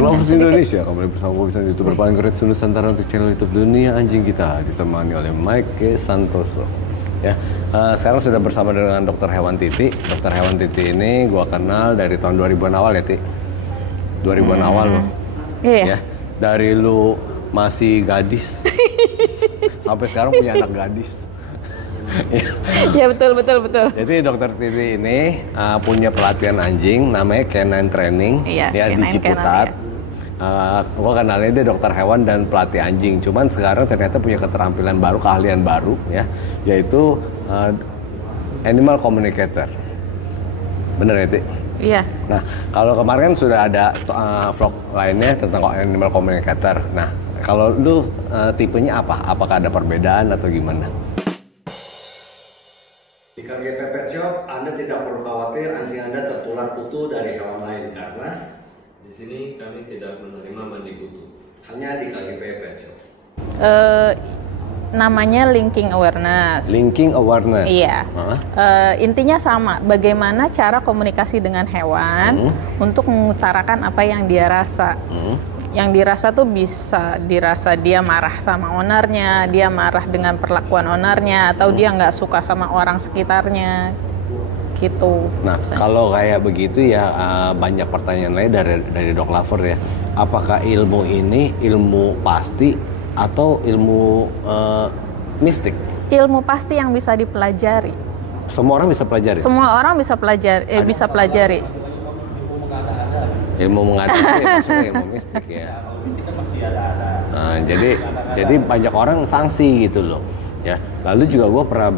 Lovers Indonesia, kembali bersama gue bisa YouTuber paling keren Nusantara untuk channel YouTube Dunia Anjing kita, ditemani oleh Mike Santoso. Ya, sekarang sudah bersama dengan Dokter Hewan Titi. Dokter Hewan Titi ini gue kenal dari tahun 2000-an awal ya, Ti. 2000-an awal loh. Iya. Ya, dari lu masih gadis sampai sekarang punya anak gadis. Ya betul. Jadi Dokter Titi ini punya pelatihan anjing, namanya Canine Training, iya, ya di Ciputat. Gue kenalnya dia dokter hewan dan pelatih anjing. Cuman sekarang ternyata punya keterampilan baru, keahlian baru, ya, yaitu animal communicator. Bener ya, Ti? Iya. Nah, kalau kemarin kan sudah ada vlog lainnya tentang animal communicator. Nah, kalau lu tipenya apa? Apakah ada perbedaan atau gimana? Di KGP Pet Shop, Anda tidak perlu khawatir anjing Anda tertular kutu dari hewan lain karena di sini kami tidak menerima mandi kutu. hanya di KGP Pet Shop. Namanya linking awareness. Linking awareness. Iya. Intinya sama. Bagaimana cara komunikasi dengan hewan untuk mengutarakan apa yang dia rasa. Yang dirasa tuh bisa dirasa dia marah sama ownernya, dia marah dengan perlakuan ownernya, atau dia nggak suka sama orang sekitarnya, gitu. Nah, kalau kayak begitu ya banyak pertanyaan lain dari Dog Lover ya. Apakah ilmu ini ilmu pasti atau ilmu mistik? Ilmu pasti yang bisa dipelajari. Semua orang bisa pelajari? Semua orang bisa pelajari. Bisa pelajari. Ilmu mengada itu ya maksudnya ilmu mistik ya. Nah, jadi banyak orang sanksi gitu loh. Ya, lalu juga gue pernah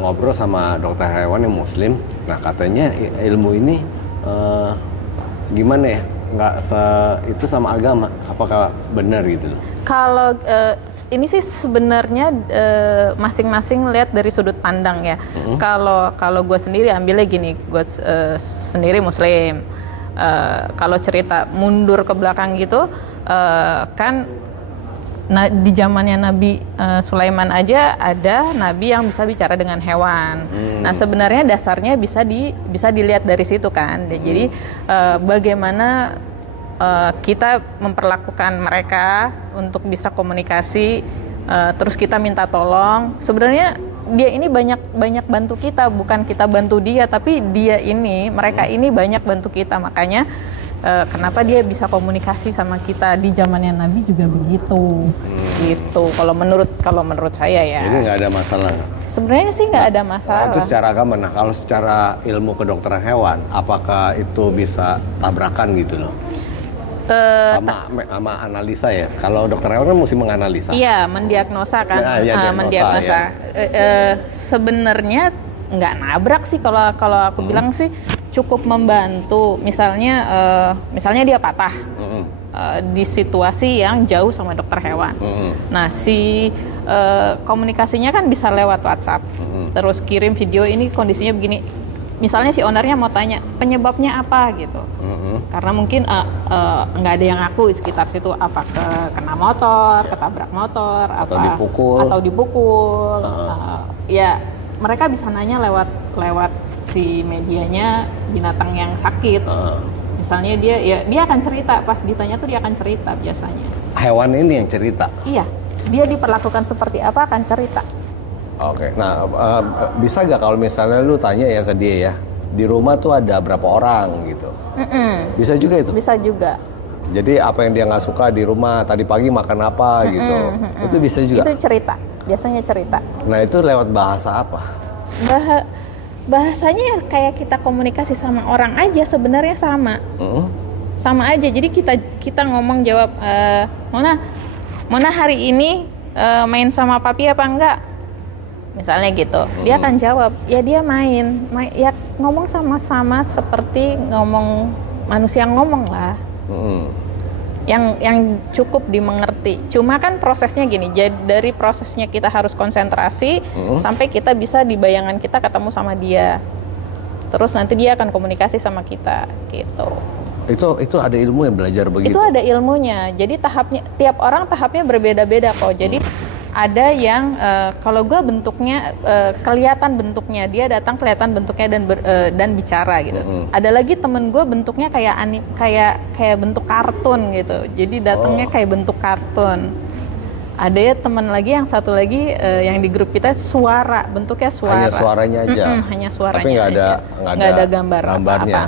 ngobrol sama dokter hewan yang muslim. Nah, katanya ilmu ini gimana ya? Nggak itu sama agama. Apakah benar gitu loh? Kalau ini sih sebenarnya masing-masing lihat dari sudut pandang ya. Kalau gue sendiri ambilnya gini, gue sendiri muslim. Kalau cerita mundur ke belakang gitu, kan di zamannya Nabi Sulaiman aja ada nabi yang bisa bicara dengan hewan. Nah, sebenarnya dasarnya bisa dilihat dari situ kan. Jadi bagaimana kita memperlakukan mereka untuk bisa komunikasi, terus kita minta tolong. Sebenarnya dia ini banyak bantu kita, bukan kita bantu dia, tapi mereka ini banyak bantu kita. Makanya kenapa dia bisa komunikasi sama kita di zamannya Nabi juga begitu. Gitu. Kalau menurut saya ya. Jadi nggak ada masalah. Sebenarnya sih nggak ada masalah. Itu secara agama. Nah, kalau secara ilmu kedokteran hewan, apakah itu bisa tabrakan gitu loh? Sama analisa ya. Kalau dokter hewan kan mesti menganalisa. Iya, mendiagnosa kan. Mendiagnosa. Ya. Sebenarnya nggak nabrak sih kalau aku bilang sih cukup membantu. Misalnya dia patah di situasi yang jauh sama dokter hewan. Nah, komunikasinya kan bisa lewat WhatsApp. Terus kirim video, ini kondisinya begini. Misalnya si ownernya mau tanya penyebabnya apa gitu, karena mungkin nggak ada yang ngaku di sekitar situ, apa kena motor, ketabrak motor, atau dipukul, ya mereka bisa nanya lewat si medianya binatang yang sakit. Misalnya dia akan cerita, pas ditanya tuh dia akan cerita biasanya. Hewan ini yang cerita? Iya, dia diperlakukan seperti apa akan cerita. Oke, nah bisa gak kalau misalnya lu tanya ya ke dia ya, di rumah tuh ada berapa orang gitu? Bisa juga itu? Bisa juga. Jadi apa yang dia nggak suka di rumah, tadi pagi makan apa gitu, itu bisa juga? Itu cerita, biasanya cerita. Nah, itu lewat bahasa apa? Bahasanya kayak kita komunikasi sama orang aja, sebenarnya sama. Sama aja, jadi kita ngomong jawab, Mona hari ini main sama papi apa enggak? Misalnya gitu, dia akan jawab, ya dia main, ya ngomong sama-sama seperti ngomong manusia ngomong lah, yang cukup dimengerti. Cuma kan prosesnya gini, jadi dari prosesnya kita harus konsentrasi sampai kita bisa di bayangan kita ketemu sama dia, terus nanti dia akan komunikasi sama kita, gitu. Itu ada ilmu yang belajar begitu? Itu ada ilmunya, jadi tiap orang tahapnya berbeda-beda kok. Jadi Ada yang kalau gue bentuknya kelihatan bentuknya, dia datang kelihatan bentuknya dan bicara gitu. Ada lagi temen gue bentuknya kayak bentuk kartun gitu. Jadi datangnya kayak bentuk kartun. Ada ya teman lagi yang satu lagi yang di grup kita bentuknya suara. Hanya suaranya aja. Hanya suaranya. Tapi nggak ada gambarnya.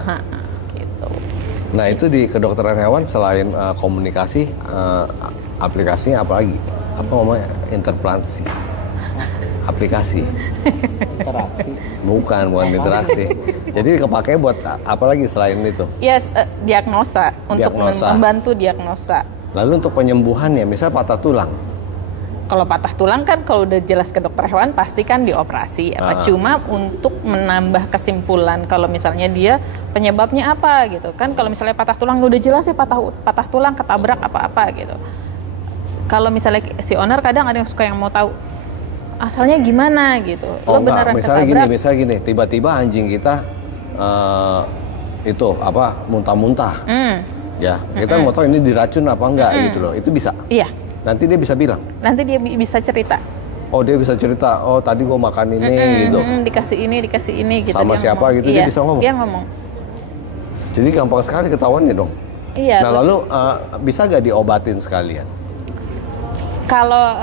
Gitu. Nah itu di kedokteran hewan selain komunikasi, aplikasinya apa lagi? Apa namanya? Interplantasi. Aplikasi. Interaksi. Bukan interaksi. Jadi kepake buat apa lagi selain itu? Ya diagnosa. Untuk membantu diagnosa. Lalu untuk penyembuhannya, misal patah tulang. Kalau patah tulang kan kalau udah jelas ke dokter hewan pasti kan dioperasi. Cuma untuk menambah kesimpulan kalau misalnya dia penyebabnya apa gitu kan. Kalau misalnya patah tulang udah jelas ya patah tulang ketabrak apa-apa gitu. Kalau misalnya si owner kadang ada yang suka yang mau tahu asalnya gimana gitu. Lo beneran ketabrak? Misalnya gini, tiba-tiba anjing kita muntah-muntah. Ya, kita mau tahu ini diracun apa enggak gitu loh. Itu bisa. Iya. Nanti dia bisa bilang. Nanti dia bisa cerita. Oh, dia bisa cerita. Oh, tadi gua makan ini gitu. Dikasih ini gitu. Sama siapa ngomong. Gitu iya, dia bisa ngomong. Dia ngomong. Jadi gampang sekali ketahuannya dong. Iya. Nah, lalu bisa nggak diobatin sekalian? Kalau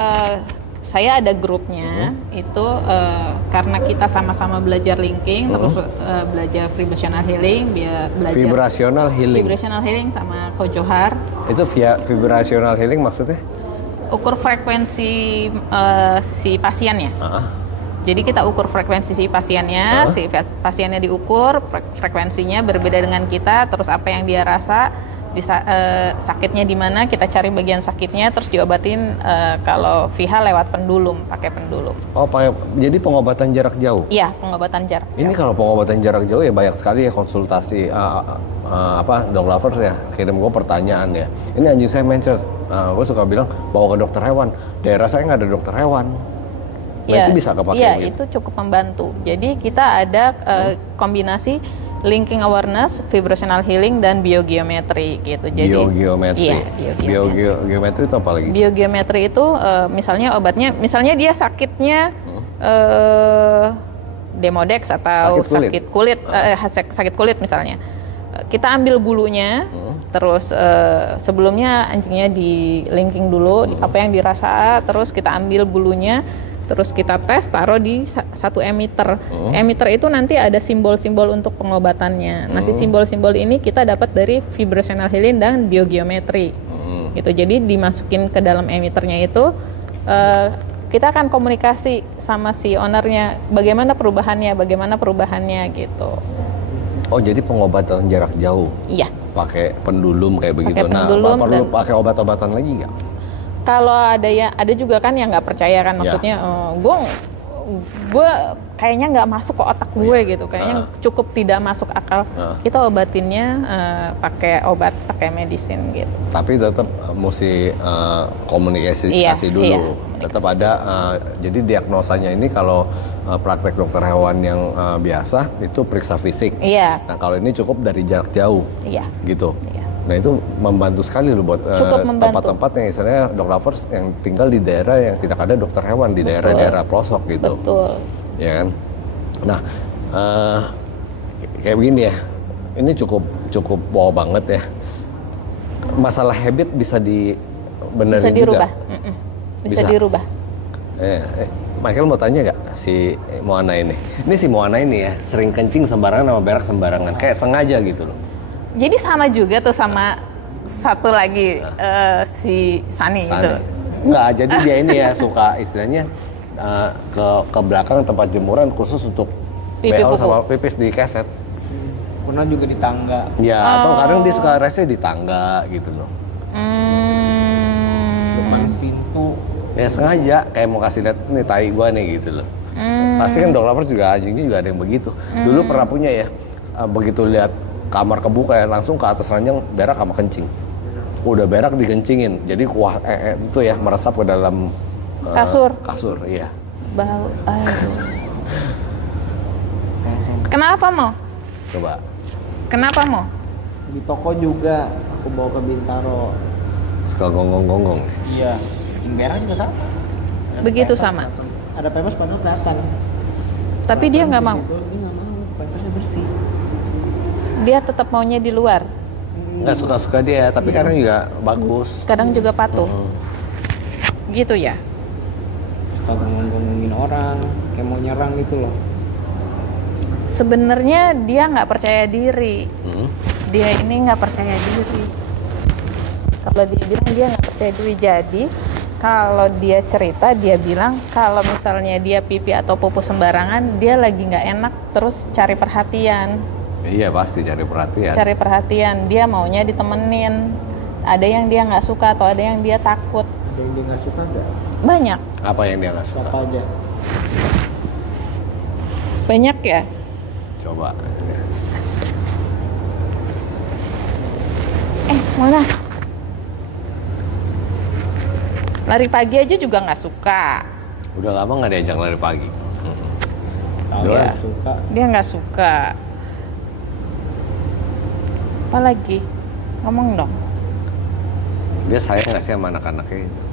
saya ada grupnya itu karena kita sama-sama belajar linking, terus belajar vibrational healing, vibrational healing sama Ko Johar. Itu via vibrational healing maksudnya? Ukur frekuensi si pasiennya. Jadi kita ukur frekuensi si pasiennya, si pasiennya diukur frekuensinya berbeda dengan kita, terus apa yang dia rasa. Sakitnya di mana, kita cari bagian sakitnya, terus diobatin kalau VH lewat pakai pendulum. Oh, jadi pengobatan jarak jauh? Iya, pengobatan jarak jauh. Ini kalau pengobatan jarak jauh ya banyak sekali ya konsultasi dog lovers ya, kirim gue pertanyaan ya. Ini anjing saya mencret, gue suka bilang bawa ke dokter hewan. Daerah saya nggak ada dokter hewan. Nah itu bisa kepake? Iya, itu cukup membantu. Jadi kita ada kombinasi linking awareness, vibrational healing, dan biogeometri gitu. Jadi biogeometri. Iya, biogeometri itu apa lagi? Biogeometri itu misalnya obatnya, misalnya dia sakitnya Demodex atau sakit kulit misalnya. Kita ambil bulunya, terus sebelumnya anjingnya di linking dulu, apa yang dirasa, terus kita ambil bulunya. Terus kita tes, taruh di satu emitter. Emitter itu nanti ada simbol-simbol untuk pengobatannya. Nah, si simbol-simbol ini kita dapat dari vibrational healing dan biogeometri. Gitu. Jadi dimasukin ke dalam emitternya itu, kita akan komunikasi sama si ownernya, bagaimana perubahannya gitu. Oh, jadi pengobatan jarak jauh? Iya. Pakai pendulum kayak begitu. Nah, perlu pakai obat-obatan lagi nggak? Kalau ada juga kan yang nggak percaya kan, maksudnya gue kayaknya nggak masuk ke otak gue gitu, kayaknya cukup tidak masuk akal. Kita obatinnya pakai medicine gitu. Tapi tetap mesti komunikasi dulu. Iya. Tetap ada. Jadi diagnosanya ini kalau praktek dokter hewan yang biasa itu periksa fisik. Iya. Nah kalau ini cukup dari jarak jauh. Iya. Gitu. Iya. Nah itu membantu sekali loh buat tempat-tempat yang istilahnya dog lovers yang tinggal di daerah yang tidak ada dokter hewan di daerah-daerah pelosok gitu. Betul. Ya kan. Nah kayak begini ya. Ini cukup wow banget ya. Masalah habit bisa dibenerin dirubah. juga. Bisa dirubah. Michael mau tanya nggak si Moana ini? Ini si Moana ini ya sering kencing sembarangan sama berak sembarangan, kayak sengaja gitu loh. Jadi sama juga tuh sama satu lagi si Sunny gitu. Enggak, jadi dia ini ya suka istilahnya ke belakang tempat jemuran khusus untuk beol sama pipis di keset. Pernah juga di tangga. Ya, atau kadang dia suka rese di tangga gitu loh. Depan pintu. Ya sengaja kayak mau kasih lihat nih tai gua nih gitu loh. Pasti kan dog lovers juga anjingnya juga ada yang begitu. Dulu pernah punya ya, begitu lihat kamar kebuka ya langsung ke atas ranjang berak sama kencing. Udah berak dikencingin. Jadi kuah itu ya meresap ke dalam kasur, iya. Bau. Kenapa mau? Coba. Kenapa mau? Di toko juga aku bawa ke Bintaro. Suka gonggong-gonggong. Iya. Kencing berak juga sama. Begitu sama. Ada pempes padahal kelihatan. Tapi dia nggak mau. Dia nggak mau, pempesnya bersih. Dia tetap maunya di luar. Nggak suka-suka dia, tapi kadang juga bagus. Kadang juga patuh. Gitu ya. Suka ngomongin orang, kayak mau nyerang gitu loh. Sebenarnya dia nggak percaya diri. Hmm. Dia ini nggak percaya diri. Kalau dia bilang dia nggak percaya diri, jadi kalau dia cerita dia bilang kalau misalnya dia pipi atau pupu sembarangan, dia lagi nggak enak, terus cari perhatian. Iya pasti cari perhatian. Cari perhatian, dia maunya ditemenin. Ada yang dia nggak suka atau ada yang dia takut. Ada yang dia nggak suka nggak? Banyak, Apa yang dia nggak suka? Apa aja? banyak ya. Coba. Mana? Lari pagi aja juga nggak suka. Udah lama nggak diajak lari pagi. Tahu Doang. nggak suka. Dia nggak suka. Apa lagi? Ngomong dong. Dia sayang nggak sih sama anak-anaknya itu?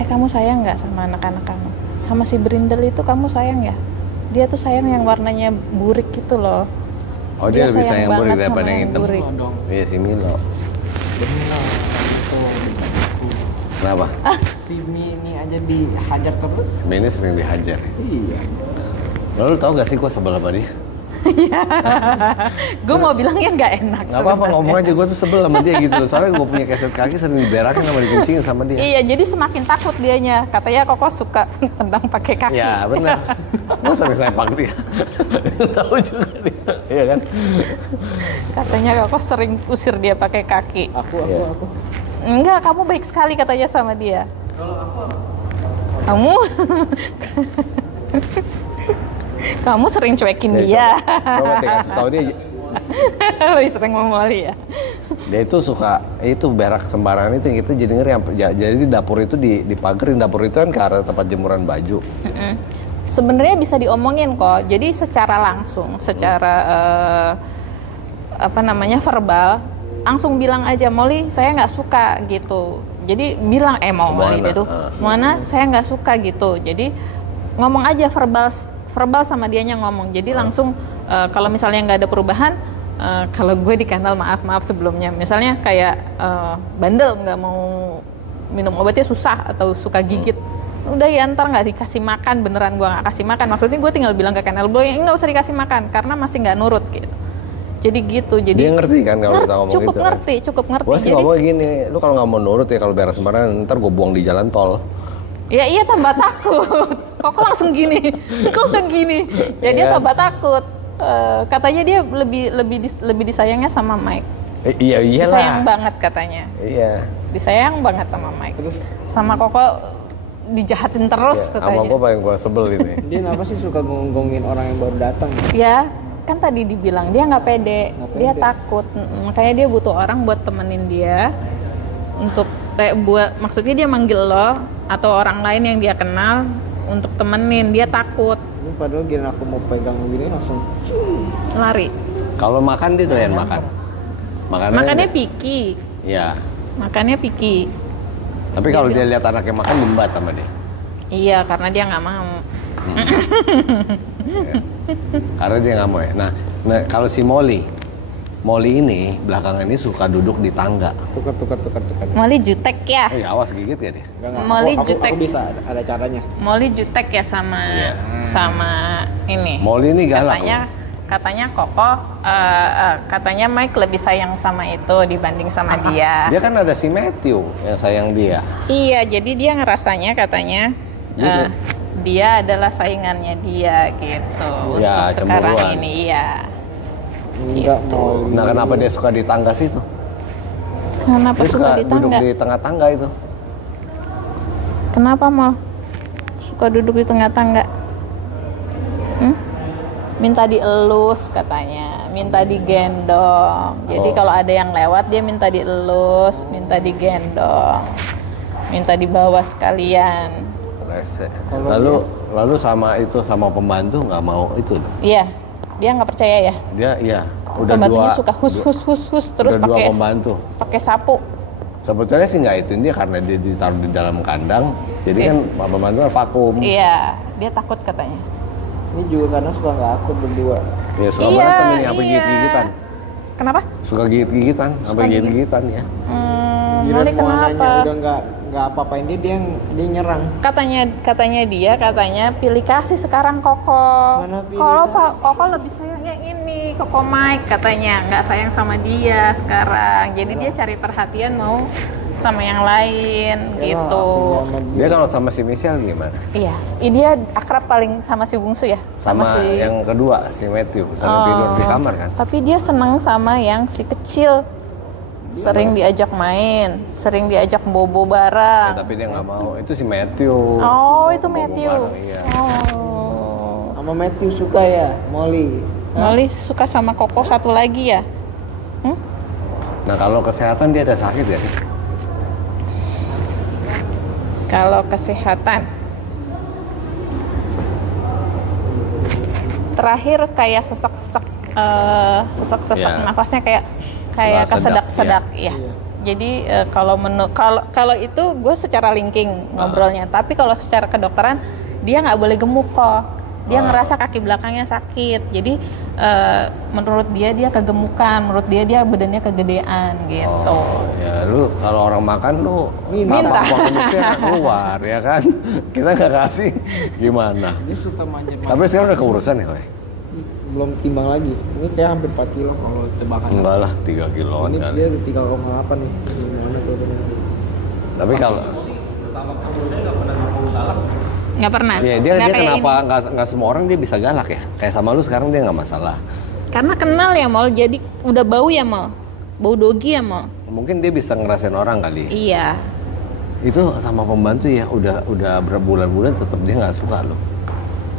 Kamu sayang nggak sama anak-anak kamu? Sama si Brindel itu kamu sayang ya? Dia tuh sayang yang warnanya burik gitu loh. Oh dia lebih sayang burik banget daripada sama yang hitam. burik. Milo dong. Iya si Milo. Bener lah. Itu. Kenapa? Si Mini aja dihajar terus. Sebenarnya sering dihajar. Iya. Lalu tau gak sih gue sebel sama dia? Gue mau bilangnya nggak enak. Gak apa-apa ngomong aja, gue tuh sebel sama dia gitu loh. Soalnya gue punya keset kaki sering diberakin sama dikencingin sama dia. Iya, jadi semakin takut dianya. Katanya Koko suka tendang pakai kaki. Ya benar. Gue sering sepak dia. Tahu juga dia. Iya kan? Katanya Koko sering usir dia pakai kaki. Aku. Enggak, kamu baik sekali katanya sama dia. Kamu kamu sering cuekin Ya, dia. Coba deh kasih tau dia. Lebih sering memoli ya. Dia itu suka itu berak sembarangan itu yang kita jadi ngeri. Jadi di dapur itu dipagerin. Dapur itu kan ke arah tempat jemuran baju. Sebenarnya bisa diomongin kok. Jadi secara langsung, secara verbal, langsung bilang aja, Molly saya nggak suka gitu. Jadi bilang Molly gitu, mana saya nggak suka gitu. Jadi ngomong aja verbal sama dianya ngomong. Jadi langsung kalau misalnya nggak ada perubahan, kalau gue di kanal maaf sebelumnya, misalnya kayak bandel nggak mau minum obatnya susah atau suka gigit. Udah ya ntar nggak dikasih makan, beneran gue nggak kasih makan. Maksudnya gue tinggal bilang ke Kanel Boy nggak usah dikasih makan karena masih nggak nurut gitu. Jadi gitu. Jadi Dia ngerti kan kalau kita ngomong cukup gitu. Cukup ngerti. Gue sih ngomong gini, lu kalau nggak mau nurut ya kalau berak sembarangan ntar gue buang di jalan tol. Ya iya tambah takut. Kok langsung gini? Kok gini? Ya dia tambah takut. Katanya dia lebih disayangnya sama Mike. Iya iyalah. Disayang banget katanya. Iya. Disayang banget sama Mike. Sama Koko dijahatin terus Ya, katanya. sama gue paling gue sebel ini. Dia kenapa sih suka ngomongin orang yang baru datang? Ya, kan tadi dibilang dia nggak pede, dia pede. takut. Makanya dia butuh orang buat temenin dia untuk maksudnya dia manggil lo atau orang lain yang dia kenal untuk temenin, dia takut Ini padahal gini aku mau pegang begini langsung lari. Kalau makan dia doyan makan. Makannya picky. Iya. Makannya picky. Tapi kalau dia lihat anaknya makan nyembat sama dia. Iya, karena dia nggak mau. Karena dia nggak mau ya. Nah kalau si Molly ini belakangan ini suka duduk di tangga. tukar. Molly jutek ya. Oh ya awas gigit gak dia? Enggak. Molly Aku jutek. bisa ada caranya. Molly jutek ya sama Iya. sama ini. Molly ini galak. Katanya Koko, katanya Mike lebih sayang sama itu dibanding sama dia. Dia kan ada si Matthew yang sayang dia. Iya, jadi dia ngerasanya katanya dia adalah saingannya dia gitu. Ya, Untuk sekarang cemburuan. ini iya. Enggak mau. Nah kenapa dia suka di tangga situ? Kenapa Dia suka di duduk tangga? di tengah tangga itu. Kenapa mau suka duduk di tengah tangga? Minta dielus katanya, minta digendong. Jadi kalau ada yang lewat dia minta dielus, minta digendong, minta dibawa sekalian. Rese. Kalau Lalu sama pembantu nggak mau itu. Iya, dia nggak percaya ya. Dia iya udah Pembantunya dua. suka hus terus udah dua pakai pembantu. pakai sapu. Sebetulnya sih nggak itu dia karena dia ditaruh di dalam kandang. Jadi kan pembantu kan vakum. Iya, dia takut katanya. Ini juga karena suka nggak akur berdua. Ya suka Iya, berantem ini sampai iya. gigit-gigitan. Kenapa? Suka gigit-gigitan, sampai gigit. gigit-gigitan ya. Molly kenapa? Udah nggak apa-apain dia nyerang. Katanya dia pilih kasih sekarang Koko. Mana pilih Kalau Pak Koko lebih sayangnya ini Koko Mike katanya nggak sayang sama dia sekarang. Jadi dia cari perhatian mau sama yang lain gitu. Dia kalau sama si Michelle gimana? Iya, dia akrab paling sama si bungsu ya. Sama si... yang kedua si Matthew, sering tidur di kamar kan? Tapi dia senang sama yang si kecil. Sering diajak main, sering diajak bobo bareng. Ya, tapi dia nggak mau. Itu si Matthew. Oh, itu Bobo Matthew. bareng, iya. Oh. Sama Matthew suka ya, Molly. Molly suka sama Koko satu lagi ya? Nah kalau kesehatan dia ada sakit ya? Kalau kesehatan, terakhir kayak sesak-sesak Ya. nafasnya kayak Sedak-sedak, kesedak-sedak ya. ya. Jadi kalau itu gue secara linking ngobrolnya, tapi kalau secara kedokteran dia nggak boleh gemuk kok. Dia ngerasa kaki belakangnya sakit. Jadi menurut dia kegemukan, menurut dia badannya kegedean gitu. Oh, ya lu kalau orang makan lu Minta. Makan keluar ya kan? Kita nggak kasih gimana? Dia suka manjat-manjat. Tapi sekarang udah keurusan ya, Wei? Belum timbang lagi. Ini kayak hampir 4 kilo kalau tebakan. Enggak lah, 3 kiloan Ini kali. dia 3,8 nih. Gimana tuh? Tapi kalau Nggak pernah. ya dia Nggak kayak kenapa ini. nggak semua orang dia bisa galak ya? Kayak sama lu sekarang dia nggak masalah. Karena kenal ya Mol, jadi udah bau ya Mol, bau dogi ya Mol. Mungkin dia bisa ngerasain orang kali. Iya. Itu sama pembantu ya udah berbulan-bulan tetap dia nggak suka loh.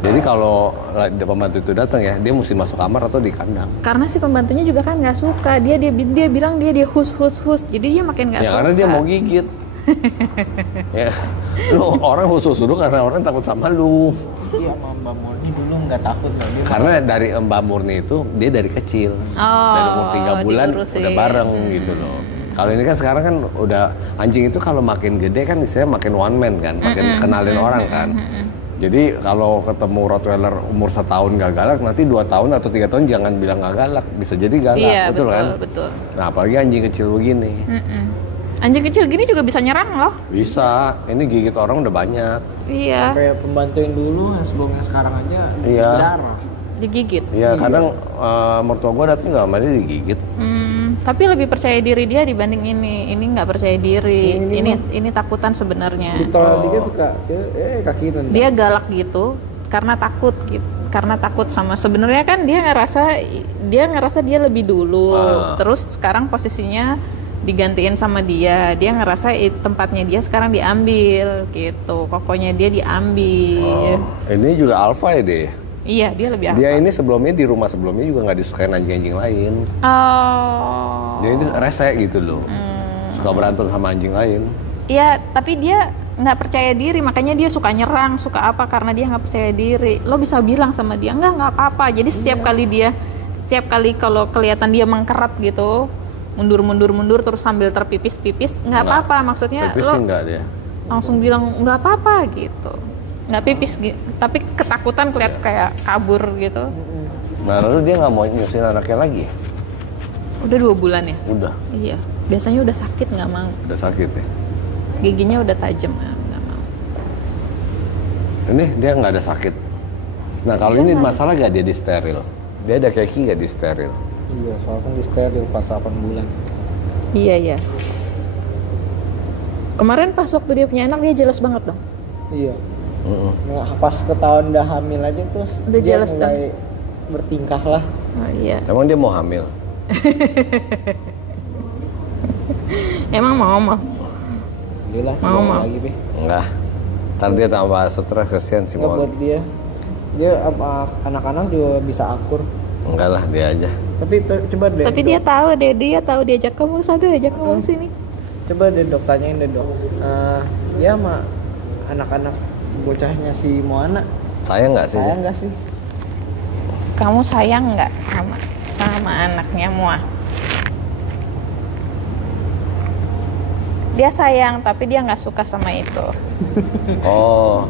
Jadi kalau pembantu itu datang ya, dia mesti masuk kamar atau di kandang. Karena si pembantunya juga kan nggak suka, dia bilang dia hus, jadi dia makin nggak Ya suka. karena dia mau gigit. Ya, lu orang khusus dulu karena orang takut sama lu. Iya, sama Mbak Murni dulu nggak takut nggak dia. Karena dari Mbak Murni itu dia dari kecil, dari umur 3 bulan diurusin. udah bareng gitu loh. Kalau ini kan sekarang kan udah anjing itu kalau makin gede kan istilahnya makin one man kan, makin kenalin orang kan. Jadi kalau ketemu Rottweiler umur 1 tahun gak galak, nanti 2 tahun atau 3 tahun jangan bilang gak galak, bisa jadi galak, Iya, betul kan? Betul. Nah apalagi anjing kecil begini. Anjing kecil gini juga bisa nyerang loh. Bisa, ini gigit orang udah banyak. Iya. Kayak pembantu yang dulu, yang sebelumnya sekarang aja Iya. darah. Digigit. Iya, kadang mertua gue datang juga sama dia digigit. Tapi lebih percaya diri dia dibanding ini. Ini nggak percaya diri. Ini takutan sebenarnya. Ditolak dikit suka, kaki nendang. Dia galak gitu karena takut gitu. Karena takut sama sebenarnya kan dia ngerasa dia lebih dulu. Terus sekarang posisinya digantiin sama dia. Dia ngerasa tempatnya dia sekarang diambil gitu. Kokonya dia diambil. Ini juga alpha ya deh. Iya, dia lebih Dia ini sebelumnya di rumah sebelumnya juga nggak disukain anjing-anjing lain. Oh. Dia ini rese gitu loh. Suka berantem sama anjing lain. Iya, tapi dia nggak percaya diri, makanya dia suka nyerang, suka apa karena dia nggak percaya diri. Lo bisa bilang sama dia, nggak apa-apa. Jadi setiap kali kalau kelihatan dia mengkerat gitu, mundur terus sambil terpipis-pipis, nggak apa-apa. Maksudnya Pipis lo sih nggak dia. langsung bilang nggak apa-apa gitu, nggak pipis tapi ketakutan kayak kabur gitu. Nah lalu dia nggak mau nyusuin anaknya lagi? Udah 2 bulan ya? Udah. Iya, biasanya udah sakit nggak mau, Udah sakit ya? giginya udah tajam nggak mau. Ini dia nggak ada sakit. Nah kalau ini masalah gak dia di steril? Dia ada kaki gak di steril? Iya, soalnya kan di steril pas 8 bulan. Iya. Kemarin pas waktu dia punya anak dia jelas banget dong. Iya. Nah, pas ketahuan udah hamil aja terus Udah dia jelas mulai bertingkah lah. Oh, iya. Emang dia mau hamil? Emang mau. Dia lah, Mau. lagi be. Enggak. Ntar dia tambah stres, kasihan si Nggak buat Molly. dia apa anak-anak juga bisa akur. Enggak lah, dia aja. Tapi coba deh. Tapi dia tahu diajak kamu sana, ajak kamu sini. Coba deh dok tanyain deh dok. Dia sama anak-anak bocahnya si Moana Sayang nggak sih? sayang nggak sih? Kamu sayang nggak sama anaknya Moa? Dia sayang, tapi dia nggak suka sama itu. Oh.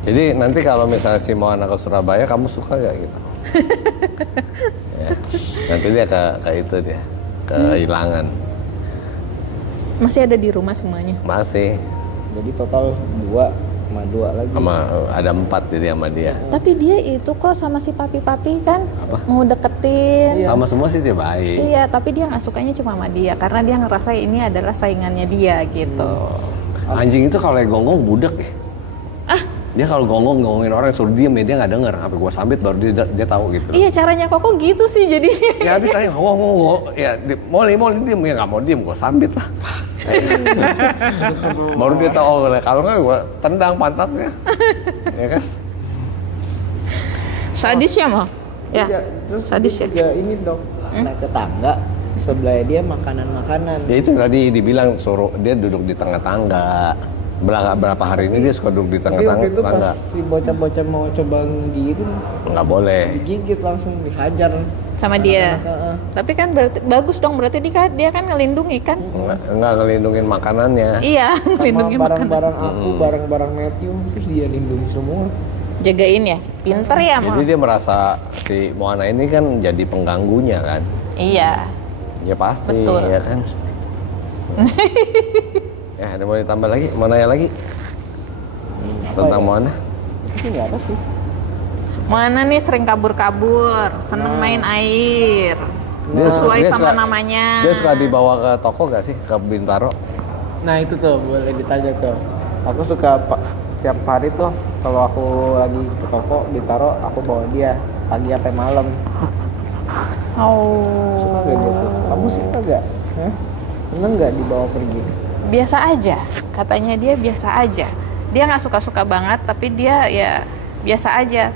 Jadi nanti kalau misalnya si Moana ke Surabaya, kamu suka gak gitu? Ya. Nanti dia ke itu dia, kehilangan. Masih ada di rumah semuanya. Masih. Jadi total 2 sama 2 lagi. Ada 4 jadi sama dia. Tapi dia itu kok sama si papi-papi kan Apa? mau deketin. Sama semua sih dia baik. Iya, tapi dia nggak sukanya cuma sama dia karena dia ngerasa ini adalah saingannya dia gitu. Anjing itu kalau gonggong budak ya. Dia kalau ngomongin orang suruh diem ya dia nggak denger. Sampai gua sambit baru dia tahu gitu. Iya, caranya kok gitu sih jadinya. Ya habis aja ngomong ya mau diem ya nggak mau diem gua sambit lah. Baru dia tahu kalau nggak gua tendang pantatnya. Ya kan? Sadis ya mau? Ya. Iya, terus Sadis dia ya. juga ini dok, naik ke tangga, sebelah dia makanan-makanan. Ya itu tadi dibilang suruh dia duduk di tengah-tangga. Berapa hari ini dia suka duduk di Tapi waktu itu tengah-tangga. pas si bocah-bocah mau coba ngegigitin, Nggak boleh. digigit langsung dihajar. Sama dia. Heeh. Tapi kan berarti bagus dong, berarti dia kan ngelindungi kan? Nggak ngelindungin makanannya. Iya, Sama ngelindungi makanan. barang-barang aku, barang-barang Matthew, terus dia lindungi semua. Jagain ya. Pinter ya, Jadi Mal. dia merasa si Moana ini kan jadi pengganggunya kan. Iya. Ya pasti Betul. ya kan. Ya ada mau ditambah lagi? Mau nanya lagi? Tentang Moana? Itu nggak ada sih. Mana nih sering kabur-kabur, seneng main air. Sesuai sama namanya. Dia suka dibawa ke toko gak sih? Ke Bintaro? Nah itu tuh boleh ditanya tuh. Aku suka tiap hari tuh kalau aku lagi ke toko ditaruh aku bawa dia pagi sampai malam. Suka gak dia tuh? Oh. Kamu suka gak? Hah? Seneng gak dibawa pergi? Biasa aja, katanya dia biasa aja. Dia nggak suka-suka banget, tapi dia ya biasa aja.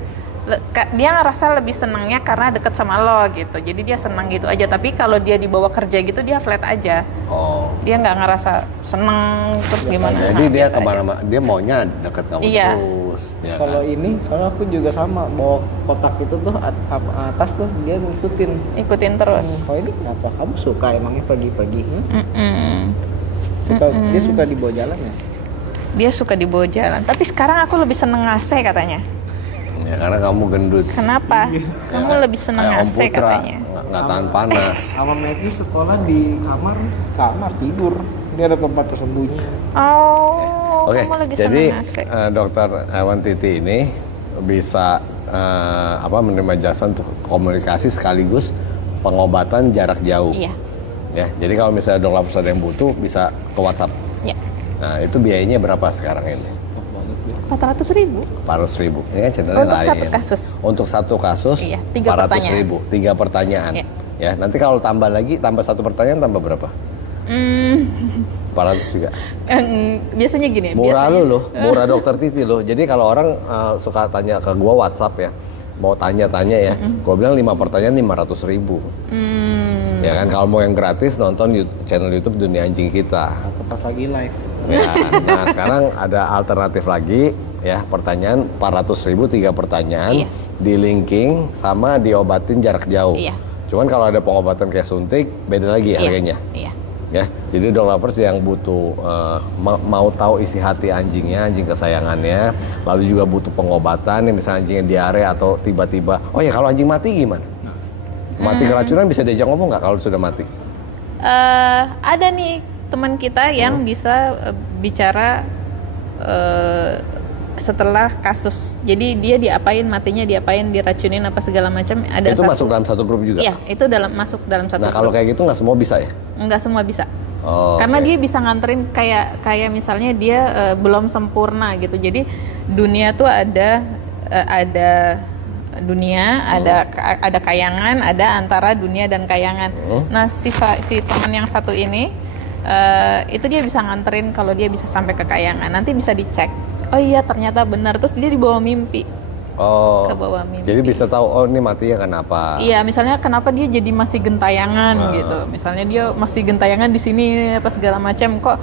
Dia ngerasa lebih senengnya karena deket sama lo gitu. Jadi dia seneng gitu aja. Tapi kalau dia dibawa kerja gitu dia flat aja. Oh. Dia nggak ngerasa seneng terus gimana. Jadi Nah, dia biasa kemana-mana, dia maunya deket kamu Iya. terus. Ya Kalau kan? ini, soalnya aku juga sama bawa kotak itu tuh atas tuh dia ngikutin. aja. Ikutin terus. Kalau ini kenapa? Kamu suka emangnya pergi-pergi? Mm-mm. Dia suka dibawa jalan ya? Dia suka dibawa jalan. Tapi sekarang aku lebih seneng AC katanya. Ya karena kamu gendut. Kenapa? Kamu lebih seneng Kayak Om AC Putra, katanya. nggak tahan panas. Sama Matthew sekolah di kamar tidur. Dia ada tempat tersembunyi. Oh, Oke, kamu lagi jadi seneng AC. Dokter Hewan Titi ini bisa menerima jasa untuk komunikasi sekaligus pengobatan jarak jauh. Iya. Ya, jadi kalau misalnya Dok Lovers ada yang butuh bisa ke WhatsApp. Ya. Nah, itu biayanya berapa sekarang ini? 400.000. 400.000. Ini kan channelnya Untuk lain. satu kasus. Untuk satu kasus, Iya, 3 400.000. 3 pertanyaan. Iya. Ya, nanti kalau tambah lagi, tambah satu pertanyaan tambah berapa? 400 juga. Biasanya gini. Murah biasanya, loh, murah Dokter Titi loh. Jadi kalau orang suka tanya ke gua WhatsApp ya, mau tanya-tanya ya, gua bilang 5 pertanyaan 500.000. Ya kan, kalau mau yang gratis nonton channel YouTube Dunia Anjing Kita. Atau pas lagi live. Ya, nah sekarang ada alternatif lagi ya, pertanyaan 400.000 3 pertanyaan, Iya. di linking sama diobatin jarak jauh. Iya. Cuman kalau ada pengobatan kayak suntik beda lagi Iya, harganya. Iya. Ya, jadi dog lovers yang butuh mau tahu isi hati anjingnya, anjing kesayangannya, lalu juga butuh pengobatan, yang misalnya anjingnya diare atau tiba-tiba, oh ya kalau anjing mati gimana? Mati keracunan bisa diajak ngomong nggak kalau sudah mati? Ada nih teman kita yang bisa bicara setelah kasus. Jadi dia diapain, matinya diapain, diracunin apa segala macam. Ada Itu masuk dalam satu grup juga? Iya, itu masuk dalam satu Nah kalau grup. kayak gitu nggak semua bisa ya? Nggak semua bisa. Oh, Karena oke. dia bisa nganterin kayak misalnya dia belum sempurna gitu. Jadi dunia tuh ada dunia, ada kayangan, ada antara dunia dan kayangan. Nah si teman yang satu ini itu dia bisa nganterin kalau dia bisa sampai ke kayangan. Nanti bisa dicek. Oh iya ternyata benar. Terus dia dibawa mimpi. Oh, Ke bawah mimpi. jadi bisa tahu oh ini matinya kenapa? Iya, misalnya kenapa dia jadi masih gentayangan gitu. Misalnya dia masih gentayangan di sini apa segala macam kok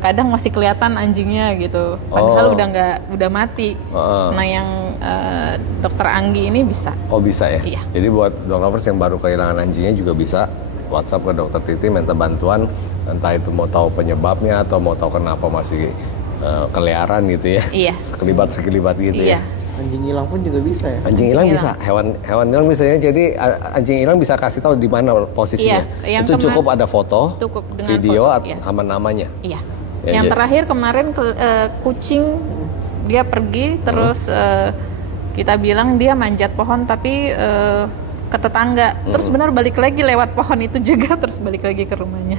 kadang masih kelihatan anjingnya gitu. Padahal udah mati. Nah, yang Dokter Anggi ini bisa. Oh bisa ya? Iya. Jadi buat dog lovers yang baru kehilangan anjingnya juga bisa WhatsApp ke dokter Titi minta bantuan, entah itu mau tahu penyebabnya atau mau tahu kenapa masih keliaran gitu ya. Iya. Sekelibat gitu ya. Iya. Anjing hilang pun juga bisa ya? Anjing hilang bisa, hewan hilang bisa ya. Jadi anjing hilang bisa kasih tahu di mana posisinya. Iya, Itu cukup ada foto, cukup dengan video, foto, iya. sama namanya. Iya. Ya, Yang jadi- terakhir kemarin kucing dia pergi terus kita bilang dia manjat pohon tapi ke tetangga. Terus benar balik lagi lewat pohon itu juga terus balik lagi ke rumahnya.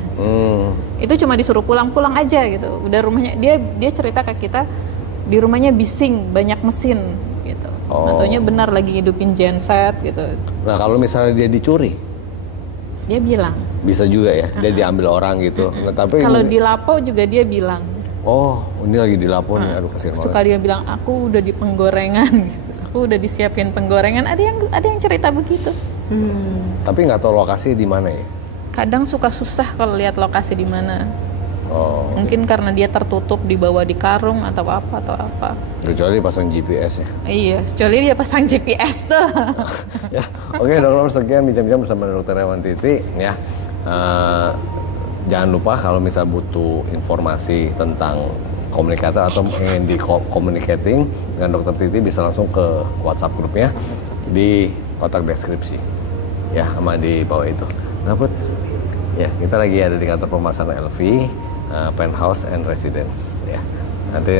Itu cuma disuruh pulang-pulang aja gitu. Udah rumahnya dia cerita ke kita di rumahnya bising, banyak mesin gitu. Tentunya benar lagi hidupin genset gitu. Nah kalau misalnya dia dicuri, Dia bilang. bisa juga ya, dia diambil orang gitu. Nah, tapi Kalau di Lapo juga dia bilang. oh ini lagi di Lapo nih, aduh kasihan Suka banget. dia bilang aku udah di penggorengan gitu. Aku udah disiapin penggorengan. Ada yang cerita begitu. Tapi nggak tahu lokasi di mana ya. Kadang suka susah kalau lihat lokasi di mana. Oh, Mungkin karena dia tertutup dibawa di karung atau apa. kecuali pasang GPS ya. Iya, kecuali dia pasang GPS tuh. Ya, oke dokter, sekian bincang-bincang bersama Dokter Hewan Titi ya. Jangan lupa kalau misal butuh informasi tentang komunikator atau ingin di communicating dengan Dokter Titi bisa langsung ke WhatsApp grupnya di kotak deskripsi. Ya, sama di bawah itu. Nah, Put, ya kita lagi ada di kantor pemasaran LV, Penthouse and Residence ya. Nanti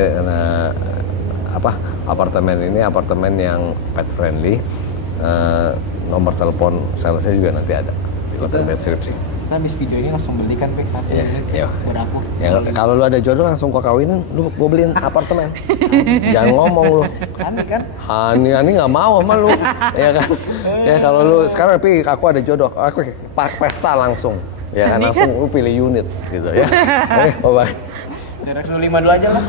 apartemen ini apartemen yang pet friendly. Nomor telepon salesnya juga nanti ada di kotak deskripsi. Kita habis video ini langsung beli kan, Bek? Tapi Iya. buat aku. Ya, kalau lu ada jodoh langsung gua kawinin, gua beliin apartemen. Jangan ngomong lu. Aneh kan? Ani nggak mau sama lu, ya kan? Ya kalau lu sekarang tapi aku ada jodoh, aku pesta langsung, ya kan? Langsung lu pilih unit gitu ya. Oke, bye bye. Xerox 05 dulu aja lah.